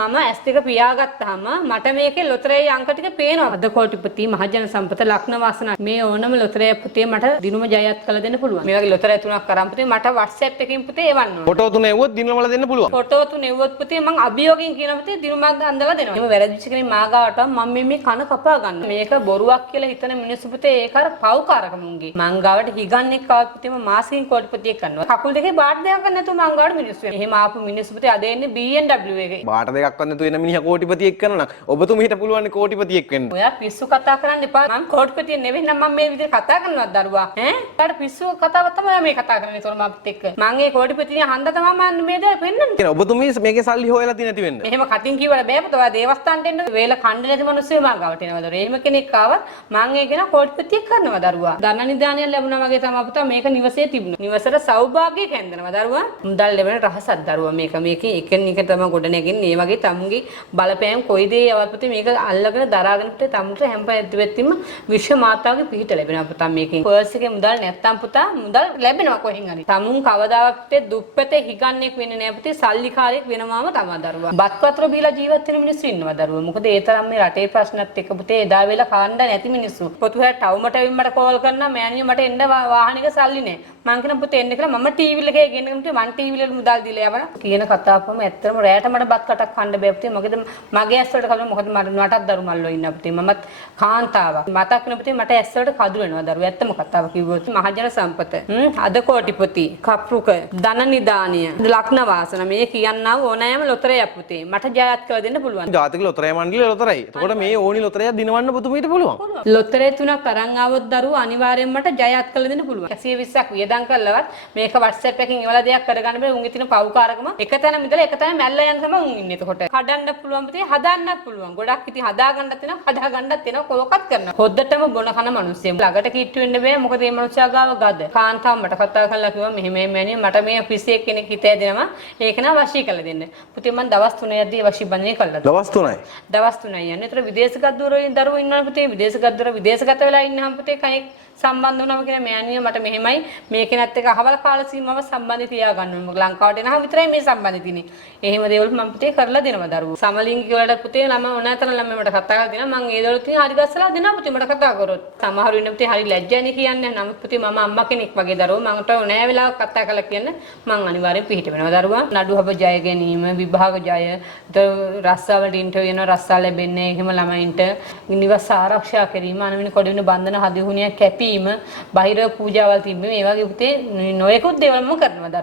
මම ඇස් දෙක පියාගත්තාම මට මේකේ ලොතරැයි අංක ටික පේනවා. අද කෝටිපති මහජන සම්පත ලග්න වාසනා මේ ඕනම ලොතරැයි පුතේ මට දිනුම ජයත් කළ දෙන්න පුළුවන්. මේ වගේ ලොතරැයි තුනක් කරන් පුතේ මට WhatsApp එකකින් පුතේ එවන්න ඕන. ෆොටෝ තුන එවුවොත් දිනුම වල දෙන්න පුළුවන්. ෆොටෝ තුන එවුවොත් පුතේ මං අභියෝගයෙන් කියන පුතේ දිනුමක් අඳලා දෙනවා. එහෙම වැරදිච්ච කෙනෙක් මාගාවට මම මේ කන කපා ගන්නවා. මේක බොරුවක් කියලා හිතන මිනිස්සු පුතේ ඒක අර පව්කාරකමුන්ගේ. මං ගාවට හිගන්නෙක් ආවත් පුතේම මාසිකින් කෝටිපතියෙක් කරනවා. කකුල් දෙකේ බාට් දෙකක් ගන්න නැතුව මං ගාවට මිනිස්සු වෙනවා. එහෙම ආපු මිනිස්සු පුතේ අද එන්නේ BMW එකේ. බාට දෙකක් ගන්න නැතුව එන මිනිහා කෝටිපතියෙක් කරනවා නම් ඔබතුමීට පුළුවන් නේ කෝටිපතියෙක් වෙන්න. ඔයා පිස්සු කතා කරන්න එපා. මං කෝටිපතිය නෙවෙයි නම් මම මේ විදිහට කතා කරනවද දරුවා? ඈ? ඔයාට පිස්සු කතාවක් තමයි මේ කතා කරන්නේ තොර මාත් එක්ක. මං ඒ කෝටිපතිය හන්ද තමයි මම මේ දේ පෙන්නන්නේ. ඔබතුමී මේකේ සල්ලි හොයලා තියෙ නැති වෙන්න. එහෙම කටින් කිව්වට බෑ පුතා. ඔයා දේවස්ථානට එන්න වේල කණ්ඩ නැති මිනිස්සු මං ගාවට එනවා දරුවා. එහෙම කෙනෙක් ආවත් මං ඒක න කෝටිපතියෙක් කරනවා දරුවා. ධන නිදානියක් ලැබුණා වගේ තමයි පුතා මේක නිවසේ තිබුණා. නිවසට සෞභාග්‍යයක් හැන්දනවා දරුවා. මුදල් ලැබෙන රහසක් දරුවා මේක. මේකේ එකින් එක තමයි ගොඩ නැගෙන්නේ. මේ වගේ තමුන්ගේ බලපෑම් කොයි දේ යවත් පුතේ මේක අල්ලගෙන දරාගෙන පුතේ තමුන්ට හැම පැත්තෙම විශ්ව මාතාවගේ පිහිට ලැබෙනවා පුතා මේකෙන්. පර්ස් එකේ මුදල් නැත්තම් පුතා මුදල් ලැබෙනවා කොහෙන් හරි. තමුන් කවදාවත් පුතේ දුප්පතේ හිගන්නෙක් වෙන්නේ නැහැ පුතේ සල්ලිකාරයෙක් වෙනවාම තමයි දරුවා. බත් වතුර බීලා ජීවත් වෙන මිනිස්සු ඉන්නවා දරුවා. මොකද ඒ තරම් මේ රටේ ප්‍රශ්නත් එක්ක පුතේ එදා වෙලා කාණ්ඩ නැති මිනිස්සු. පොතුහැ ටවුමට ඇවිත් මට කෝල් කරනවා මෑණියෝ මට එන්න වාහනික සල්ලි නැහැ. මං කියන පුතේ එන්න කියලා මම ටීවී එකේ ගෙනගෙන පුතේ මං ටීවී එකට මුදල් දීලා යවන කියන කතාවකම ඇත්තටම රැයට මට බත් කටක් කන්න බෑ පුතේ. මොකද මගේ ඇස් වලට කවුරු මොකද මටත් දරු මල්ලෝ ඉන්නවා පුතේ. මමත් කාන්තාවක්. මතක් වෙන පුතේ මට ඇස් වලට කඳු වෙනවා දරුවෝ. ඇත්තම කතාව කිව්වොත් මහජන සම්පත. අද කෝටිපති කප්රුක ධන නිදානිය ලග්න වාසන මේ කියන්නා ඕනෑම ලොතරැයක් පුතේ. මට ජයත් කළ දෙන්න පුළුවන්. ජාතික ලොතරැයි මණ්ඩලයේ ලොතරැයි. එතකොට මේ ඕනි ලොතරැයක් දිනවන්න පුතුමීට පුළුවන්. ලොතරැයි තුනක් අරන් ආවොත් දරුවෝ අනිවාර්යයෙන් මට ජයත් කළ දෙන්න පුළුවන්. 120ක් වියදම් කළවත් මේක WhatsApp එකකින් එවලා දෙයක් කරගන්න බෑ. උන්ගේ තියෙන පව්කාරකම එක තැන මිදලා එක තැන මැල්ල යන තමයි උන් ඉන්නේ. එතකොට කඩන්න පුළුවන් පුතේ හදන්නත් පුළුවන්. ගොඩක් ඉතින් හදා ගන්නත් වෙනවා හදා ගන්නත් වෙනවා කොලොක්වත් කරනවා. හොද්දටම බොන කන මිනිස්සු. ළඟට කිට්ටු වෙන්න බෑ. මොකද මේ මිනිස්සයා ගාව ගද. කාන්තාව මට කතා කරලා කිව්වා මෙහෙම මෑණිය මට මේ ඔෆිස් එකේ කෙනෙක් හිතේ දෙනවා. ඒක නා වශී කළ දෙන්න. පුතේ මම දවස් 3 යද්දී වශී බඳිනේ කළා. දවස් 3යි. දවස් 3යි යන්නේ. ඒතර විදේශගත දරුවෝ ඉන්නවා පුතේ. විදේශගත විදේශගත වෙලා ඉන්නාම පුතේ කෙනෙක් සම්බන්ධ වුණාම කියන මෑණිය මට මෙහෙමයි මේ කෙනත් එක්ක අහවල් කාල සීමාව සම්බන්ධය තියාගන්න ඕනේ. මොකද ලංකාවට එනහම විතරයි මේ සම්බන්ධය තියෙන්නේ. එහෙම දේවල් මම පුතේ කරලා දෙනවා දරුවෝ. සමලිංගික වලට පුතේ ළම ඕනෑතන ළම මට කතා කරලා දෙනවා. මම ඒ දවල් තියෙන හරි ගස්සලා දෙනවා පුතේ මට කතා කරොත්. සමහරු ඉන්න පුතේ හරි ලැජ්ජානේ කියන්නේ. නමුත් පුතේ මම අම්මා කෙනෙක් වගේ දරුවෝ මට ඕනෑ වෙලාවක කතා කරලා කියන්න මම අනිවාර්යෙන් පිළිහිට වෙනවා දරුවා. නඩු හබ ජය ගැනීම විභාග ජය රස්සාවලට ඉන්ටර්විව් වෙනවා රස්සා ලැබෙන්නේ. එහෙම ළමයින්ට නිවස ආරක්ෂා කිරීම අනවින කොඩින බන්ධන හදිහුණියක් කැපීම බාහිර පූජාවල් තිබ්බේ මේ වගේ පුතේ නොයෙකුත් දේවල් මම කරනවා දරුවෝ.